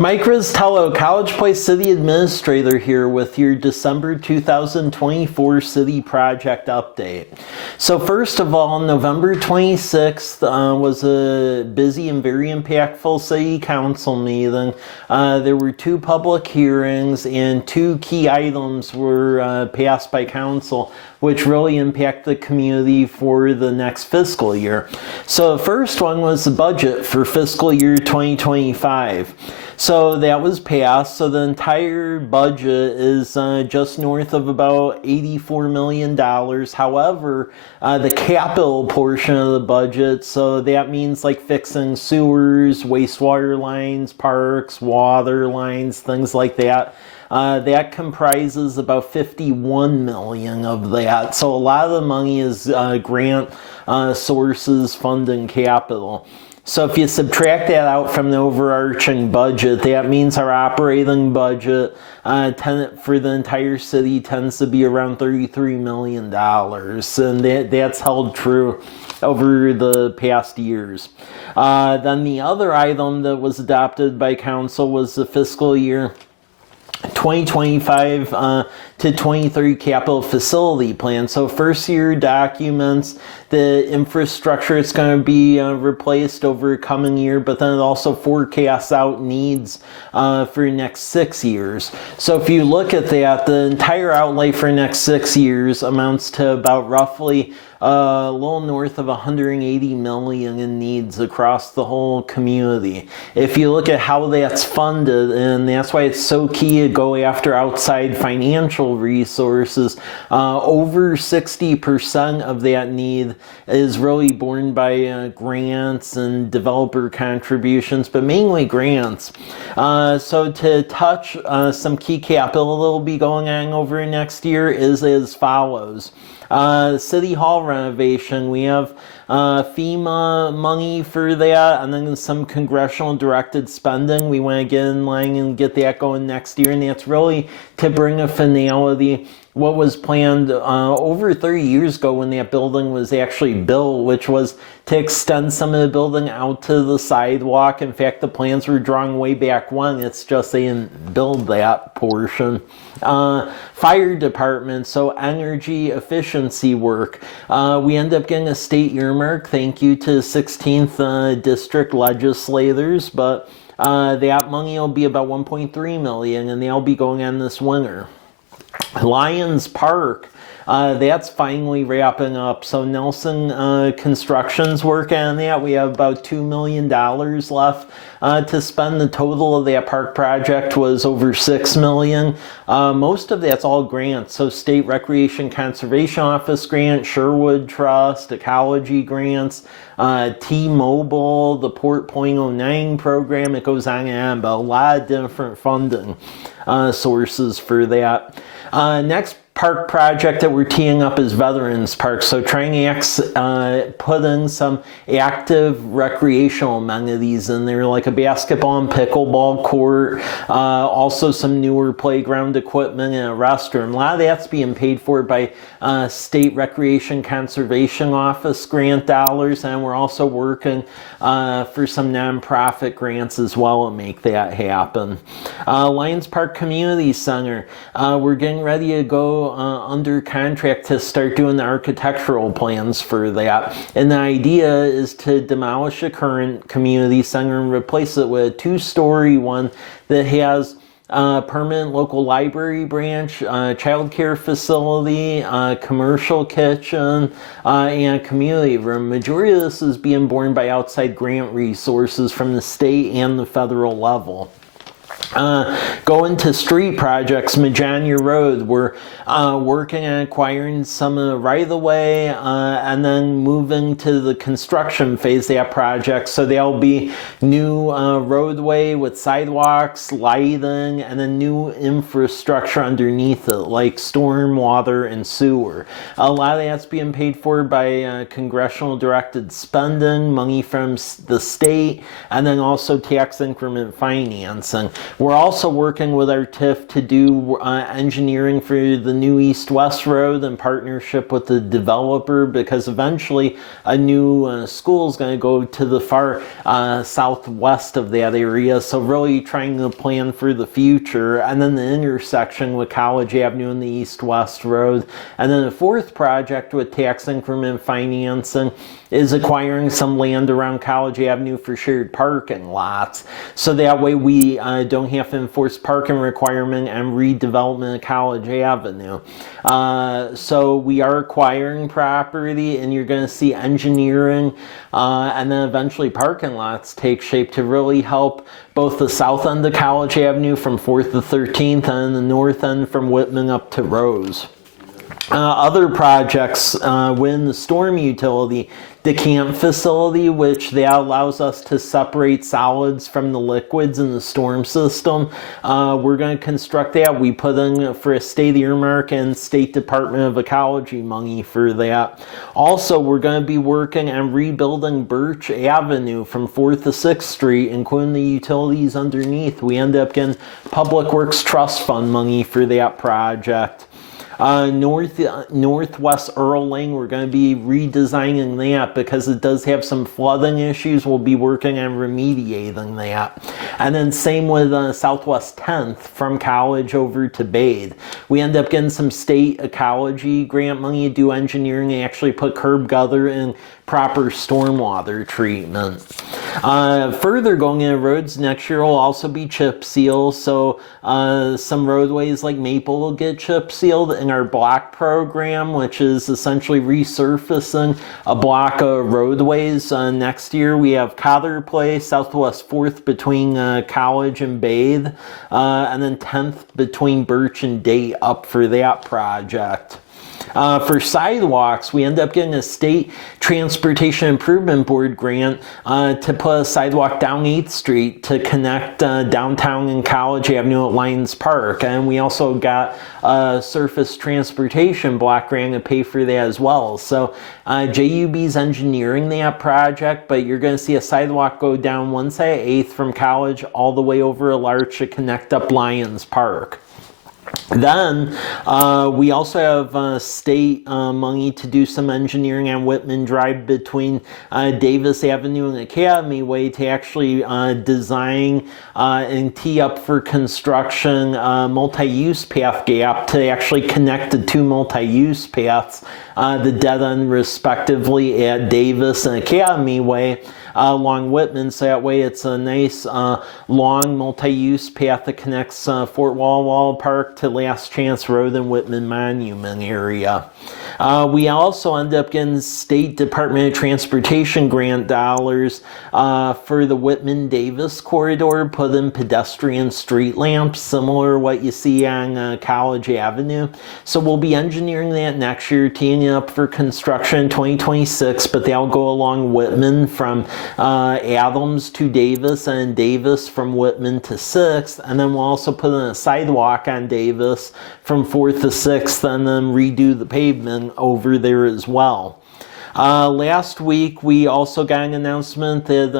Mike Rizzitiello, College Place City Administrator here with your December 2024 City Project Update. So first of all, November 26th was a busy and very impactful City Council meeting. There were 2 public hearings and 2 key items were passed by Council, which really impact the community for the next fiscal year. So the first one was the budget for fiscal year 2025. So that was passed. So the entire budget is just north of about $84 million. However, the capital portion of the budget, so that means like fixing sewers, wastewater lines, parks, water lines, things like that. That comprises about $51 million of that. So a lot of the money is grant sources funding capital. So if you subtract that out from the overarching budget, that means our operating budget for the entire city tends to be around $33 million. And that's held true over the past years. Then the other item that was adopted by Council was the fiscal year 2025 to 2030 capital facility plan. So first year documents the infrastructure it's going to be replaced over a coming year, but then it also forecasts out needs for the next 6 years. So if you look at that, the entire outlay for the next 6 years amounts to about roughly a little north of $180 million in needs across the whole community. If you look at how that's funded, and that's why it's so key to go after outside financial resources, over 60% of that need is really borne by grants and developer contributions, but mainly grants. So to touch some key capital that will be going on over next year is as follows. City Hall renovation, we have FEMA money for that, and then some congressional directed spending. We want to get in line and get that going next year, and that's really to bring a finality what was planned over 30 years ago when that building was actually built, which was to extend some of the building out to the sidewalk. In fact, the plans were drawn way back when. It's just they didn't build that portion. Fire department, so energy efficiency work. We end up getting a state earmark. Thank you to 16th district legislators, but that money will be about $1.3 million, and they'll be going on this winter. Lions Park, that's finally wrapping up. So Nelson Construction's working on that. We have about $2 million left to spend. The total of that park project was over $6 million. Most of that's all grants. So State Recreation Conservation Office grant, Sherwood Trust, ecology grants, T-Mobile, the Port .09 program. It goes on and on, but a lot of different funding sources for that. Next park project that we're teeing up is Veterans Park. So trying to put in some active recreational amenities in there, like a basketball and pickleball court, also some newer playground equipment and a restroom. A lot of that's being paid for by State Recreation Conservation Office grant dollars, and we're also working for some nonprofit grants as well to make that happen. Lions Park Community Center, we're getting ready to go under contract to start doing the architectural plans for that. And the idea is to demolish the current community center and replace it with a 2-story one that has permanent local library branch, child care facility, commercial kitchen, and community room. Majority of this is being borne by outside grant resources from the state and the federal level. Going to street projects, Majania Road, we're working on acquiring some of the right-of-way and then moving to the construction phase of that project. So there'll be new roadway with sidewalks, lighting, and then new infrastructure underneath it, like storm, water, and sewer. A lot of that's being paid for by congressional directed spending, money from the state, and then also tax increment financing. We're also working with our TIF to do engineering for the new east-west road in partnership with the developer, because eventually a new school is going to go to the far southwest of that area. So really trying to plan for the future. And then the intersection with College Avenue and the east-west road. And then the fourth project with tax increment financing is acquiring some land around College Avenue for shared parking lots. So that way we don't have to enforce parking requirement and redevelopment of College Avenue. So we are acquiring property, and you're going to see engineering and then eventually parking lots take shape to really help both the south end of College Avenue from 4th to 13th and the north end from Whitman up to Rose. Other projects within the storm utility, the camp facility, which that allows us to separate solids from the liquids in the storm system. We're going to construct that. We put in for a state earmark and State Department of Ecology money for that. Also, we're going to be working on rebuilding Birch Avenue from 4th to 6th Street, including the utilities underneath. We end up getting Public Works Trust Fund money for that project. Northwest Earl Lane, we're going to be redesigning that because it does have some flooding issues. We'll be working on remediating that. And then same with Southwest 10th from College over to Bade. We end up getting some state ecology grant money to do engineering and actually put curb gutter and proper stormwater treatment. Further going into roads, next year will also be chip seal. So some roadways like Maple will get chip sealed in our block program, which is essentially resurfacing a block of roadways. Next year we have Cotter Place, Southwest 4th between College and Bathe, and then 10th between Birch and Date up for that project. For sidewalks, we end up getting a State Transportation Improvement Board grant to put a sidewalk down 8th Street to connect downtown and College Avenue at Lions Park. And we also got a Surface Transportation Block grant to pay for that as well. So JUB's engineering that project, but you're going to see a sidewalk go down one side of 8th from College all the way over a Larch to connect up Lions Park. Then we also have state money to do some engineering on Whitman Drive between Davis Avenue and Academy Way to actually design and tee up for construction multi-use path gap to actually connect the two multi-use paths, the dead end respectively at Davis and Academy Way along Whitman, so that way it's a nice long multi-use path that connects Fort Walla Walla Park to Last Chance Road and Whitman Monument area. We also end up getting State Department of Transportation grant dollars for the Whitman-Davis corridor, put in pedestrian street lamps, similar to what you see on College Avenue. So we'll be engineering that next year, teeing it up for construction in 2026, but that'll go along Whitman from Adams to Davis and Davis from Whitman to 6th, and then we'll also put in a sidewalk on Davis from 4th to 6th and then redo the pavement over there as well. Last week we also got an announcement that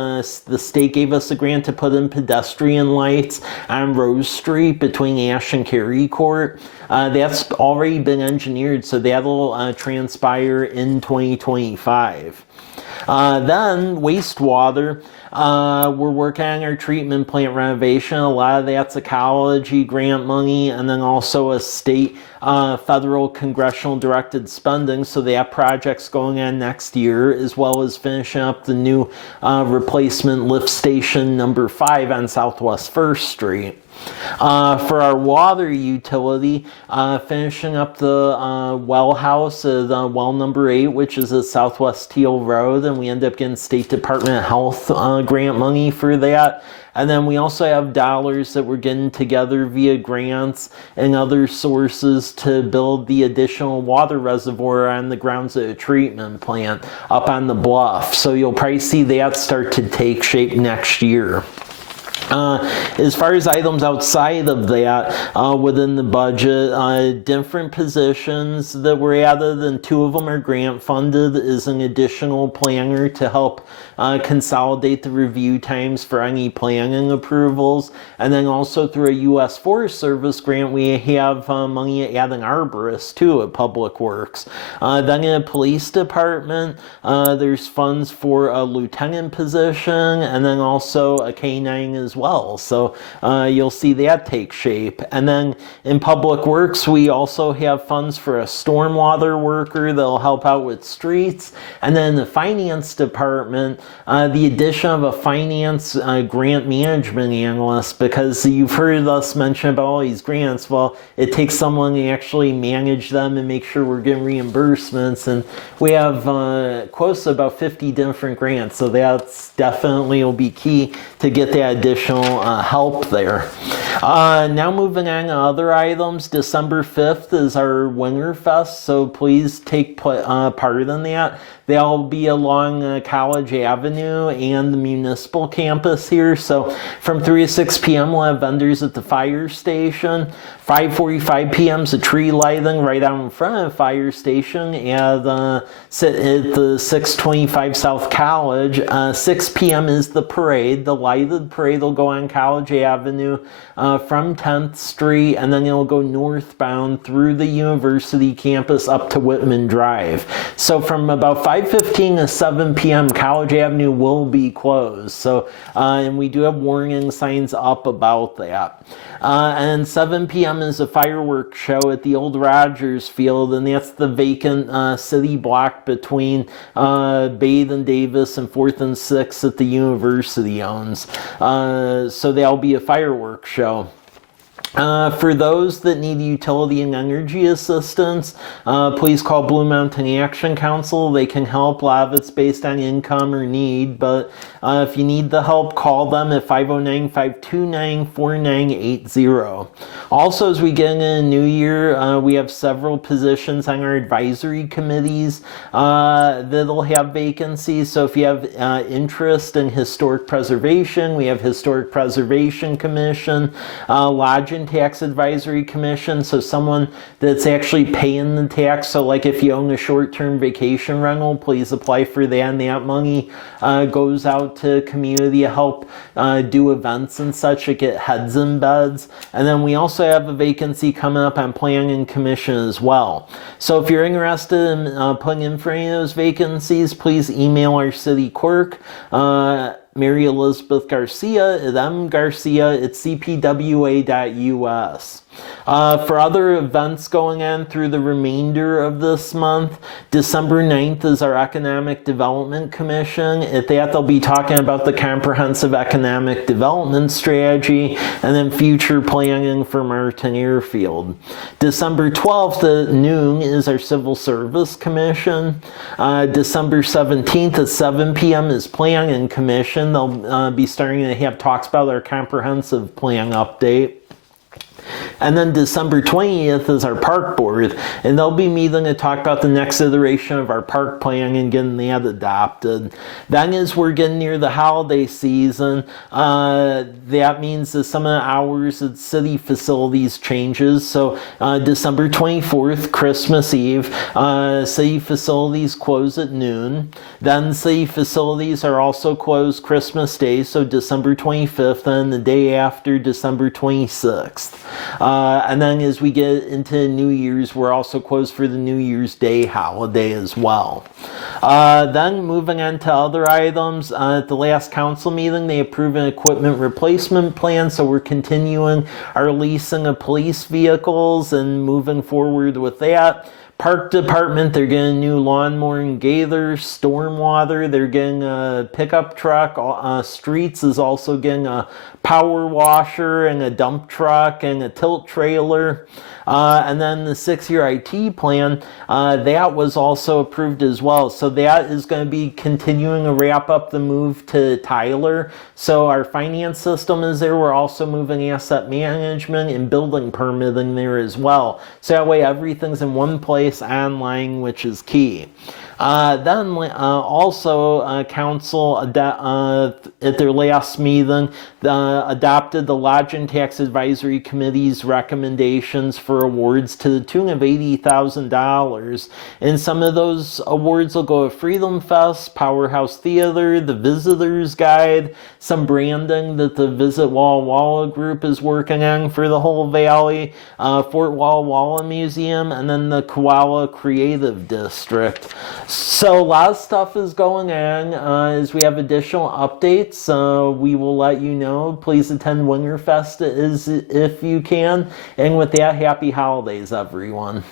the state gave us a grant to put in pedestrian lights on Rose Street between Ash and Cary Court. That's already been engineered, so that'll transpire in 2025. Then wastewater, we're working on our treatment plant renovation. A lot of that's ecology grant money and then also a state federal congressional directed spending, so that project's going on next year, as well as finishing up the new replacement lift station number 5 on Southwest 1st Street. For our water utility, finishing up the well house at well number 8, which is at Southwest Teal Road, and we end up getting State Department of Health grant money for that. And then we also have dollars that we're getting together via grants and other sources to build the additional water reservoir on the grounds of a treatment plant up on the bluff. So you'll probably see that start to take shape next year. As far as items outside of that, within the budget, different positions that were added, and 2 of them are grant funded, is an additional planner to help consolidate the review times for any planning approvals. And then also through a U.S. Forest Service grant, we have money to add an arborist too at Public Works. Then in the police department, there's funds for a lieutenant position, and then also a K-9 as well. So you'll see that take shape. And then in Public Works, we also have funds for a stormwater worker that'll help out with streets. And then in the finance department, the addition of a finance grant management analyst, because you've heard us mention about all these grants. Well, it takes someone to actually manage them and make sure we're getting reimbursements. And we have close to about 50 different grants, so that's definitely will be key to get that additional help there. Now moving on to other items, December 5th is our Winterfest, so please take part in that. They'll be along College Avenue and the municipal campus here. So from 3 to 6 p.m. we'll have vendors at the fire station. 5:45 p.m. is a tree lighting right out in front of the fire station at the 625 South College. 6 p.m. is the parade. The lighted parade will go on College Avenue from 10th Street, and then it'll go northbound through the university campus up to Whitman Drive. So from about 5:15 to 7 p.m. College Avenue will be closed. So and we do have warning signs up about that. And 7 p.m. is a fireworks show at the old Rogers Field, and that's the vacant city block between Bade and Davis and 4th and 6th that the university owns. So there'll be a fireworks show. For those that need utility and energy assistance, please call Blue Mountain Action Council. They can help. A lot of it's based on income or need, but if you need the help, call them at 509-529-4980. Also, as we get into the new year, we have several positions on our advisory committees that'll have vacancies. So if you have interest in historic preservation, we have Historic Preservation Commission, Lodge and Tax Advisory Commission, so someone that's actually paying the tax. So like if you own a short-term vacation rental, please apply for that, and that money goes out to community to help do events and such to get heads in beds. And then we also have a vacancy coming up on Planning Commission as well. So if you're interested in putting in for any of those vacancies, please email our city clerk, Mary Elizabeth Garcia at mgarcia@cpwa.us. For other events going on through the remainder of this month, December 9th is our Economic Development Commission. At that, they'll be talking about the Comprehensive Economic Development Strategy and then future planning for Martin Airfield. December 12th at noon is our Civil Service Commission. December 17th at 7 p.m. is Planning Commission. They'll be starting to have talks about our comprehensive plan update. And then December 20th is our Park Board, and they'll be meeting to talk about the next iteration of our park plan and getting that adopted. Then as we're getting near the holiday season, that means that some of the hours at city facilities changes. So December 24th, Christmas Eve, city facilities close at noon. Then city facilities are also closed Christmas Day, so December 25th, and the day after, December 26th. And then as we get into New Year's, we're also closed for the New Year's Day holiday as well. Then moving on to other items, at the last council meeting, they approved an equipment replacement plan, so we're continuing our leasing of police vehicles and moving forward with that. Park Department, they're getting a new lawnmower and gator. Stormwater, they're getting a pickup truck. Streets is also getting a power washer and a dump truck and a tilt trailer. And then the 6-year IT plan, that was also approved as well. So that is going to be continuing to wrap up the move to Tyler. So our finance system is there. We're also moving asset management and building permitting there as well. So that way everything's in one place online, which is key. Then also council at their last meeting adopted the Lodging Tax Advisory Committee's recommendations for awards to the tune of $80,000. And some of those awards will go to Freedom Fest, Powerhouse Theater, the Visitor's Guide, some branding that the Visit Walla Walla group is working on for the whole valley, Fort Walla Walla Museum, and then the Koala Creative District. So a lot of stuff is going on. As we have additional updates, we will let you know. Please attend Winterfest if you can. And with that, happy holidays, everyone.